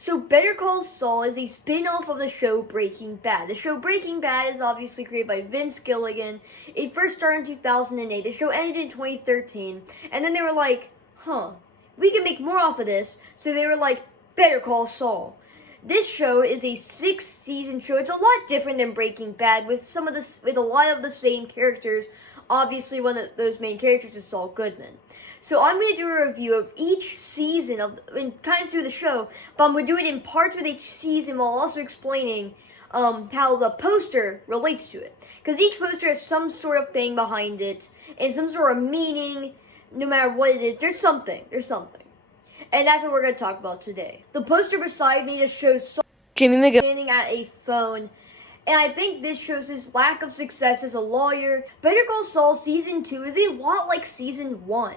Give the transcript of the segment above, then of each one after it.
So Better Call Saul is a spin-off of the show Breaking Bad. The show Breaking Bad is obviously created by Vince Gilligan. It first started in 2008. The show ended in 2013. And then they were like, we can make more off of this. So they were like, Better Call Saul. This show is a 6-season show. It's a lot different than Breaking Bad with a lot of the same characters. Obviously, one of those main characters is Saul Goodman. So I'm going to do a review of each season and kind of through the show, but I'm going to do it in parts with each season while also explaining how the poster relates to it. Because each poster has some sort of thing behind it and some sort of meaning. No matter what it is, there's something. And that's what we're going to talk about today. The poster beside me just shows Saul Jimmy McGill standing at a phone. And I think this shows his lack of success as a lawyer. Better Call Saul Season 2 is a lot like Season 1.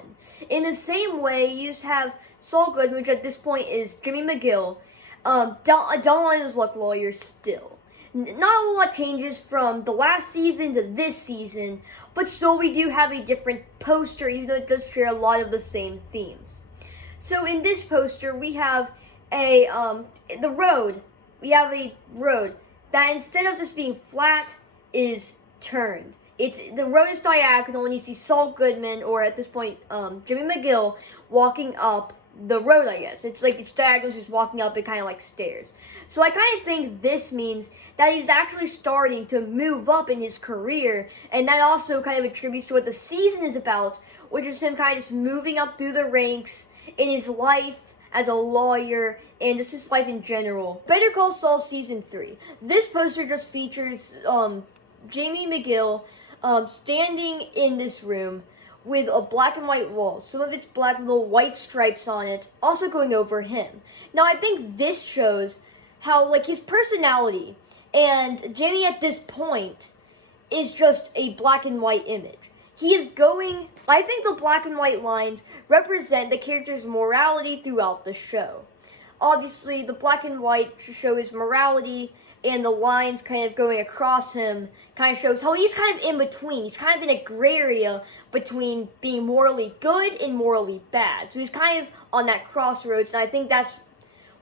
In the same way, you just have Saul Goodman, which at this point is Jimmy McGill. Don't want his luck lawyer still. Not a whole lot changes from the last season to this season, but still we do have a different poster, even though it does share a lot of the same themes. So in this poster, we have the road. We have a road that instead of just being flat, is turned. The road is diagonal, and you see Saul Goodman, or at this point, Jimmy McGill, walking up the road, I guess. It's diagonal, he's walking up it kind of like stairs. So I kind of think this means that he's actually starting to move up in his career, and that also kind of attributes to what the season is about, which is him kind of just moving up through the ranks in his life as a lawyer, and just his life in general. Better Call Saul Season 3. This poster just features Jamie McGill standing in this room with a black and white wall. Some of it's black with little white stripes on it, also going over him. Now, I think this shows how, his personality, and Jamie at this point is just a black and white image. I think the black and white lines represent the character's morality throughout the show. Obviously, the black and white show his morality, and the lines kind of going across him kind of shows how he's kind of in between. He's kind of in a gray area between being morally good and morally bad. So he's kind of on that crossroads, and I think that's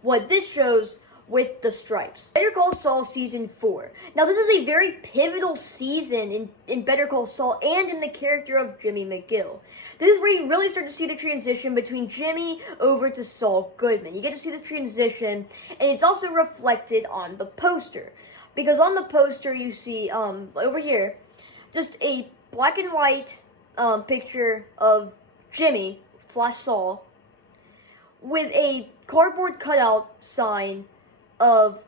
what this shows with the stripes. Better Call Saul Season 4. Now, this is a very pivotal season in Better Call Saul and in the character of Jimmy McGill. This is where you really start to see the transition between Jimmy over to Saul Goodman. You get to see this transition, and it's also reflected on the poster. Because on the poster, you see, over here, just a black and white picture of Jimmy / Saul with a cardboard cutout sign of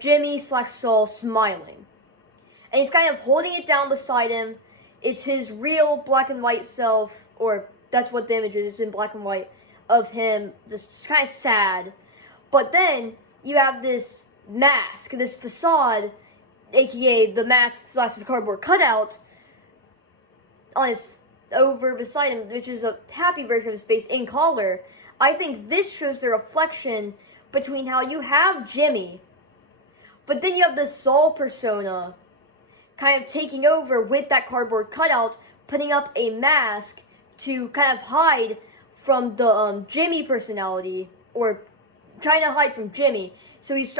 Jimmy / Saul smiling. And he's kind of holding it down beside him. It's his real black and white self, or that's what the image is in black and white, of him just kind of sad. But then you have this mask, this facade, aka the mask / the cardboard cutout, over beside him, which is a happy version of his face in color. I think this shows the reflection between how you have Jimmy, but then you have the Saul persona kind of taking over with that cardboard cutout, putting up a mask to kind of hide from the Jimmy personality, or trying to hide from Jimmy. So he's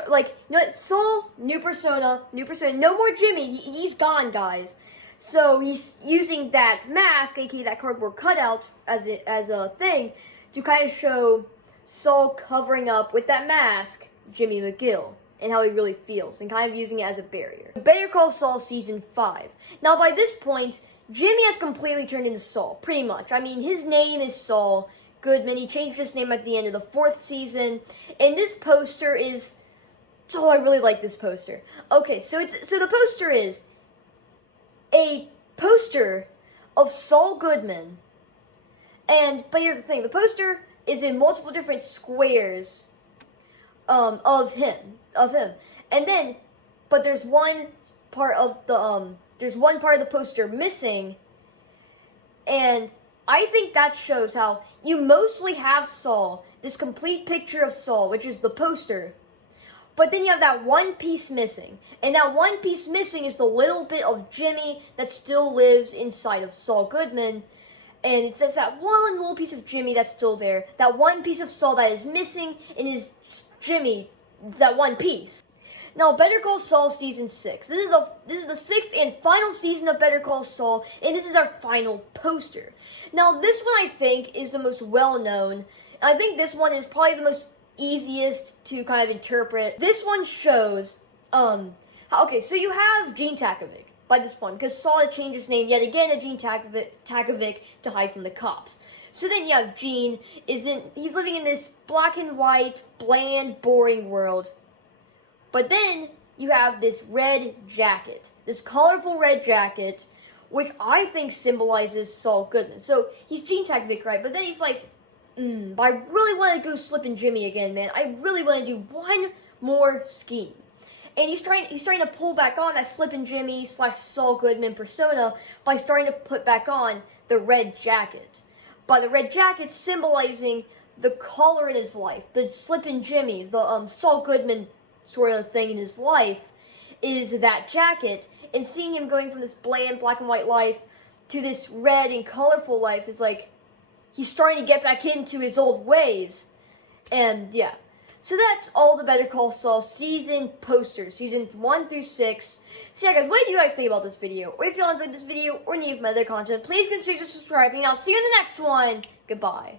Saul's new persona, no more Jimmy, he's gone, guys. So he's using that mask, aka that cardboard cutout, as a thing to kind of show Saul covering up with that mask Jimmy McGill and how he really feels, and kind of using it as a barrier. Better Call Saul Season 5. Now, by this point, Jimmy has completely turned into Saul, pretty much. I mean, his name is Saul Goodman. He changed his name at the end of the 4th season, and this poster is... Oh, I really like this poster. Okay, so the poster is a poster of Saul Goodman, but here's the thing, the poster is in multiple different squares of him. And then, but there's one part of the poster missing, and I think that shows how you mostly have Saul, this complete picture of Saul, which is the poster, but then you have that one piece missing, and that one piece missing is the little bit of Jimmy that still lives inside of Saul Goodman. And it says that one little piece of Jimmy that's still there, that one piece of Saul that is missing, and is Jimmy is at one piece. Now, Better Call Saul Season 6. This is the sixth and final season of Better Call Saul, and this is our final poster. Now, this one I think is the most well-known. I think this one is probably the most easiest to kind of interpret. This one shows, okay, so you have Gene Takovic by this point, because Saul had changed his name yet again to Gene Takovic to hide from the cops. So then you have Gene, he's living in this black and white, bland, boring world. But then you have this red jacket, this colorful red jacket, which I think symbolizes Saul Goodman. So he's Gene Takovic, right? But then he's like, but I really want to go slipping Jimmy again, man. I really want to do one more scheme. And he's trying to pull back on that slipping Jimmy / Saul Goodman persona by starting to put back on the red jacket. By the red jacket symbolizing the color in his life, the slipping Jimmy, the Saul Goodman sort of thing in his life is that jacket, and seeing him going from this bland black and white life to this red and colorful life is like he's starting to get back into his old ways. And yeah, so that's all the Better Call Saul season posters, seasons 1 through 6. So yeah guys, what do you guys think about this video? Or if you enjoyed this video or any of my other content, please consider subscribing, and I'll see you in the next one. Goodbye.